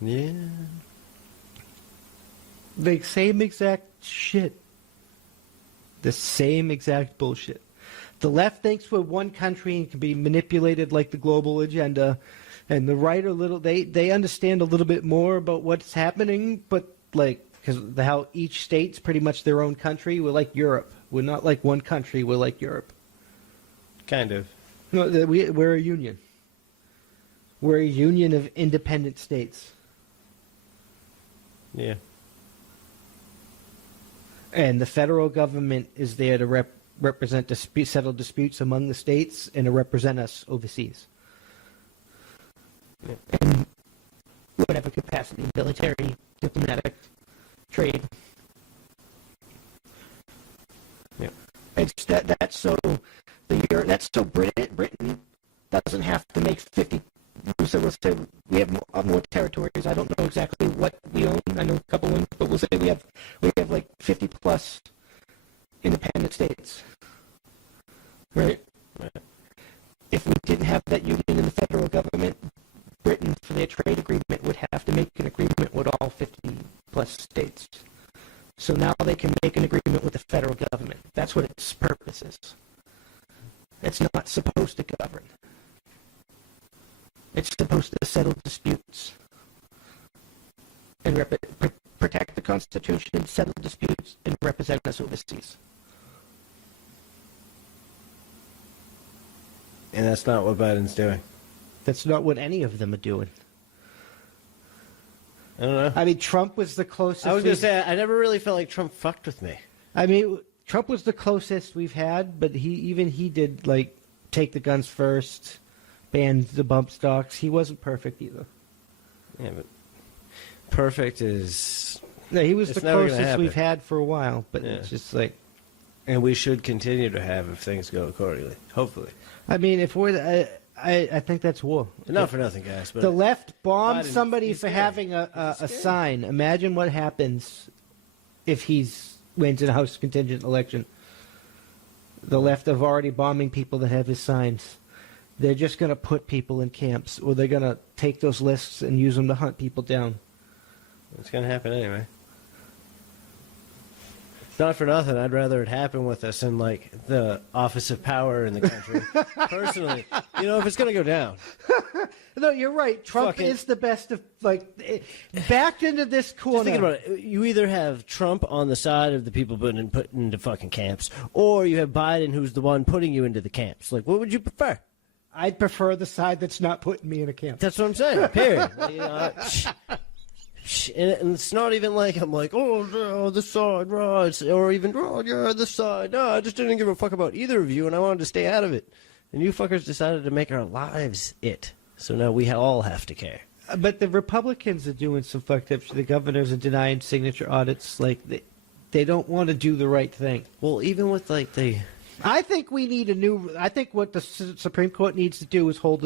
Yeah. The same exact shit. The same exact bullshit. The left thinks we're one country and can be manipulated like the global agenda, and the right they understand a little bit more about what's happening, but like because how each state's pretty much their own country. We're like Europe. We're not like one country. We're like Europe. Kind of. No, we're a union. We're a union of independent states. Yeah. And the federal government is there to represent settle disputes among the states and to represent us overseas. Yeah. In whatever capacity, military, diplomatic, trade. Yeah. It's that's so Britain doesn't have to make 50. So we'll say we have more territories. I don't know exactly what we own. I know a couple ones, but we'll say we have like 50 plus independent states, right? If we didn't have that union in the federal government, Britain, for their trade agreement, would have to make an agreement with all 50 plus states. So now they can make an agreement with the federal government. That's what its purpose is. It's not supposed to govern. It's supposed to settle disputes and protect the Constitution, settle disputes, and represent us overseas. And that's not what Biden's doing. That's not what any of them are doing. I don't know. I mean, Trump was the closest. I was going to say, I never really felt like Trump fucked with me. I mean, Trump was the closest we've had, but he did, like, take the guns first, ban the bump stocks. He wasn't perfect either. Yeah, but perfect is... No, he was the closest we've had for a while, but yeah. It's just like... And we should continue to have if things go accordingly. Hopefully. I mean, if we're... I think that's war. Not for nothing, guys. But the left bombed Biden, somebody for having a sign. Imagine what happens if he's wins in a House contingent election. The left have already bombing people that have his signs. They're just going to put people in camps, or they're going to take those lists and use them to hunt people down. It's going to happen anyway. Not for nothing. I'd rather it happen with us in, like, the office of power in the country. Personally. You know, if it's going to go down. No, you're right. Trump is the best of, like, backed into this corner. Just think about it. You either have Trump on the side of the people put into fucking camps, or you have Biden who's the one putting you into the camps. Like, what would you prefer? I'd prefer the side that's not putting me in a camp. That's what I'm saying. Period. You know, and it's not even like I'm like, oh, this side, right, or even, oh, yeah, this side. No, I just didn't give a fuck about either of you, and I wanted to stay out of it. And you fuckers decided to make our lives it. So now we all have to care. But the Republicans are doing some fucked up shit. The governors are denying signature audits. Like, they don't want to do the right thing. Well, even with, like, I think we need I think what the Supreme Court needs to do is hold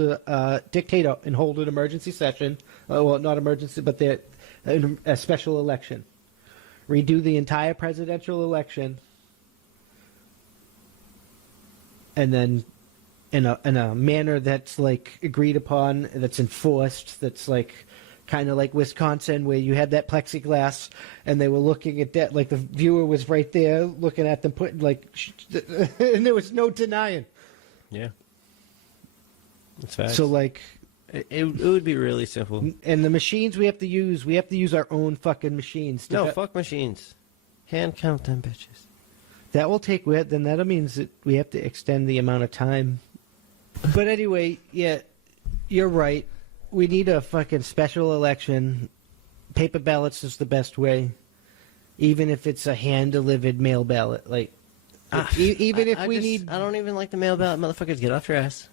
dictate and hold an emergency session. Well, not emergency, but a special election. Redo the entire presidential election, and then in a manner that's like agreed upon, that's enforced, that's like kind of like Wisconsin, where you had that plexiglass and they were looking at that, like the viewer was right there looking at them putting like, and there was no denying. Yeah, that's fast. So like. It would be really simple. And the machines we have to use our own fucking machines. No, fuck machines. Hand count them bitches. That will take, then that means that we have to extend the amount of time. But anyway, yeah, you're right. We need a fucking special election. Paper ballots is the best way. Even if it's a hand-delivered mail ballot. Like, even if we need... I don't even like the mail ballot. Motherfuckers, get off your ass.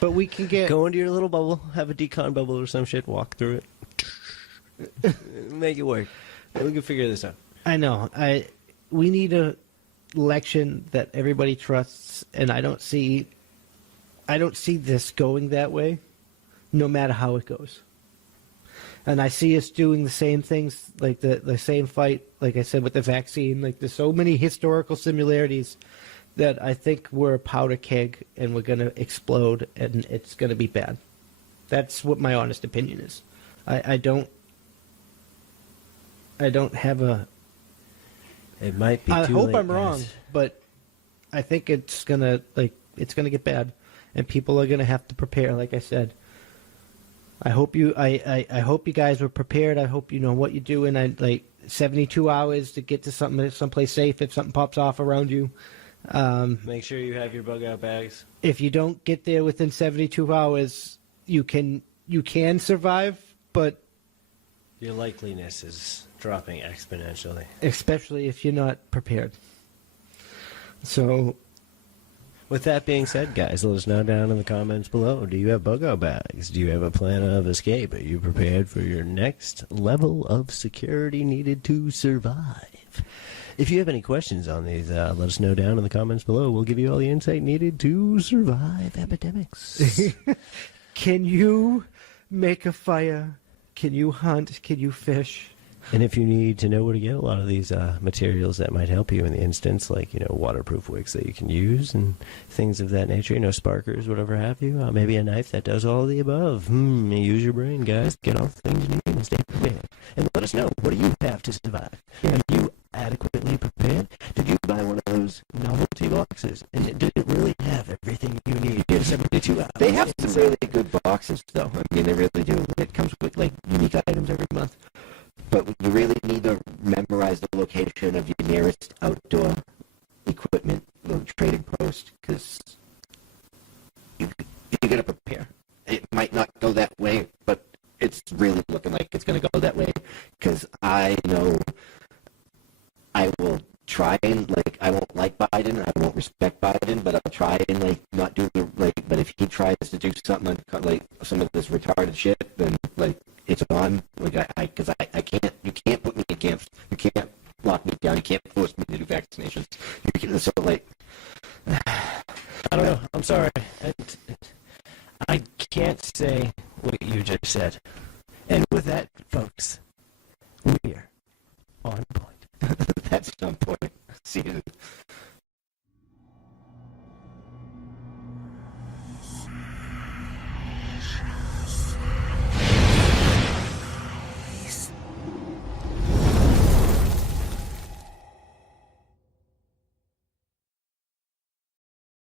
But we can go into your little bubble, have a decon bubble or some shit, walk through it, make it work. We can figure this out. I know. We need a election that everybody trusts, and I don't see this going that way, no matter how it goes. And I see us doing the same things, like the same fight, like I said with the vaccine. Like there's so many historical similarities that I think we're a powder keg and we're going to explode and it's going to be bad. That's what my honest opinion is. I don't don't have a. It might be. I too hope late, I'm wrong, guys. but I think it's gonna get bad, and people are gonna have to prepare. Like I said, I hope you hope you guys were prepared. I hope you know what you're doing. 72 hours to get to someplace safe if something pops off around you. Make sure you have your bug out bags. If you don't get there within 72 hours, you can survive, but Your likeliness is dropping exponentially. especially if you're not prepared. So, With that being said, guys, let us know down in the comments below. Do you have bug out bags? Do you have a plan of escape? Are you prepared for your next level of security needed to survive? If you have any questions on these, let us know down in the comments below. We'll give you all the insight needed to survive epidemics. can you make a fire? Can you hunt? Can you fish? And if you need to know where to get a lot of these materials that might help you in the instance, like, waterproof wicks that you can use and things of that nature, sparkers, whatever have you, maybe a knife that does all of the above. Use your brain, guys. Get all the things you need and stay prepared. And let us know, what do you have to survive? Are you adequately prepared? Did you buy one of those novelty boxes? And did it really have everything you need in 72 hours? They have some really good boxes, though. I mean, they really do. It comes with, unique items every month. But you really need to memorize the location of your nearest outdoor equipment trading post, because you got to prepare. It might not go that way, but it's really looking like it's going to go that way, because I know I will try and, I won't like Biden, I won't respect Biden, but I'll try and, not do but if he tries to do something like some of this retarded shit, then, it's on, because I can't, you can't put me in camps, you can't lock me down, you can't force me to do vaccinations, you can, so, I don't know. I'm sorry. I can't say what you just said. And with that, folks, we're on point. that's on point. See you.